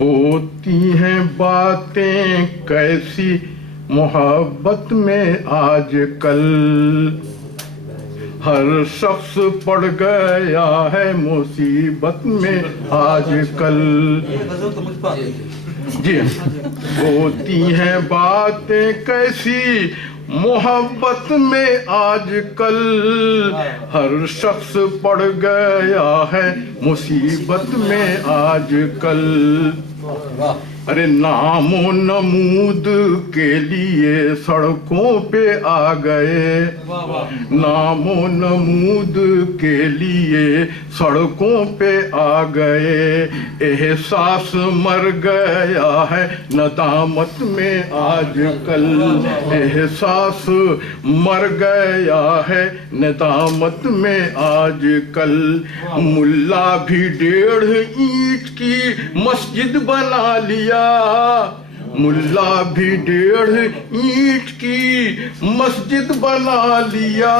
ہوتی ہیں باتیں کیسی محبت میں آج کل، ہر شخص پڑ گیا ہے مصیبت میں آج کل. جی ہوتی ہیں باتیں کیسی محبت میں آج کل، ہر شخص پڑ گیا ہے مصیبت میں آج کل. ارے نام و نمود کے لیے سڑکوں پہ آ گئے، نام و نمود کے لیے سڑکوں پہ آ گئے، احساس مر گیا ہے ندامت میں آج کل، احساس مر گیا ہے ندامت میں آج کل. ملا بھی 1.5 اینٹ کی مسجد بنا لیا، ملا بھی 1.5 اینٹ کی مسجد بنا لیا،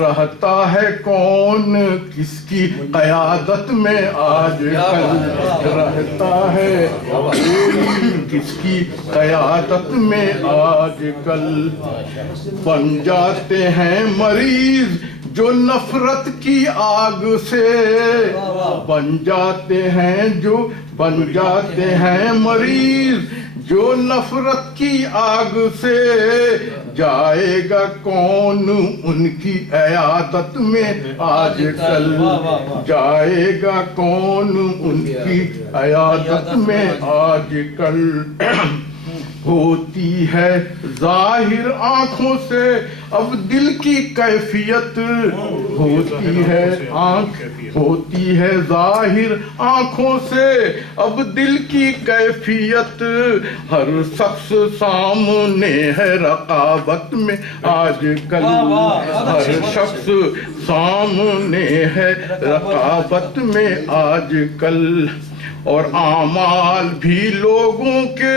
رہتا ہے کون کس کی قیادت میں آج کل، رہتا ہے کون کس کی قیادت میں آج کل. بن جاتے ہیں مریض جو نفرت کی آگ سے، بن جاتے ہیں مریض جو نفرت کی آگ سے، جائے گا کون ان کی عیادت میں آج کل، جائے گا کون ان کی عیادت میں آج کل. ہوتی ہے ظاہر آنکھوں سے اب دل کی کیفیت، ہوتی ہے ظاہر آنکھوں سے اب دل کی کیفیت، ہر شخص سامنے ہے رقابت میں آج کل، ہر شخص سامنے ہے رقابت میں آج کل. اور اعمال بھی لوگوں کے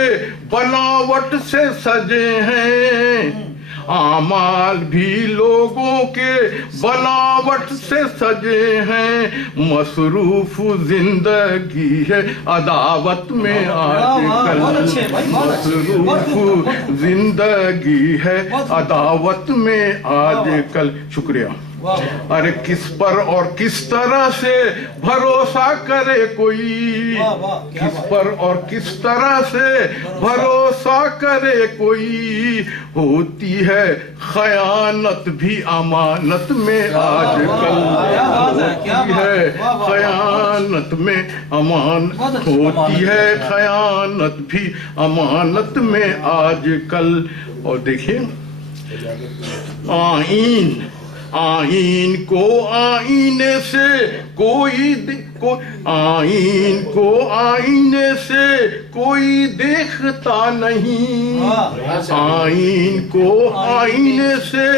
بناوٹ سے سجے ہیں، اعمال بھی لوگوں کے بناوٹ سے سجے ہیں، مصروف زندگی ہے عداوت میں آج کل، مصروف زندگی ہے عداوت میں آج کل. شکریہ. ارے کس پر اور کس طرح سے بھروسہ کرے کوئی، کس پر اور کس طرح سے بھروسہ کرے کوئی، ہوتی ہے خیانت بھی امانت میں آج کل، ہوتی ہے خیانت میں امانت، ہوتی ہے خیانت بھی امانت میں آج کل. اور دیکھیے آئین کو آئینے سے آئین کو آئینے سے کوئی دیکھتا نہیں، آئین کو آئینے سے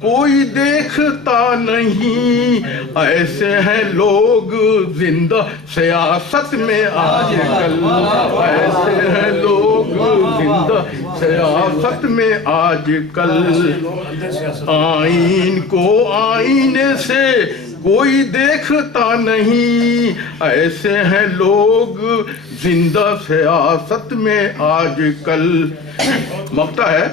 کوئی دیکھتا نہیں، ایسے ہیں لوگ زندہ سیاست میں آج کل، ایسے ہیں لوگ زندہ سیاست میں آج کل. آئین کو آئینے سے کوئی دیکھتا نہیں، ایسے ہیں لوگ زندہ سیاست میں آج کل. مقطع ہے.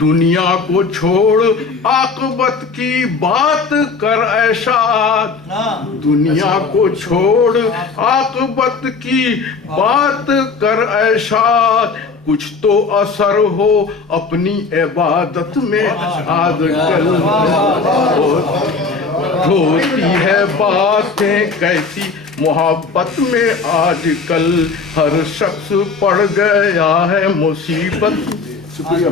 دنیا کو چھوڑ عاقبت کی بات کر اے شاد، دنیا کو چھوڑ عاقبت کی بات کر اے شاد، کچھ تو اثر ہو اپنی عبادت میں آج کل. ہوتی ہے باتیں کیسی محبت میں آج کل، ہر شخص پڑ گیا ہے مصیبت. شکریہ.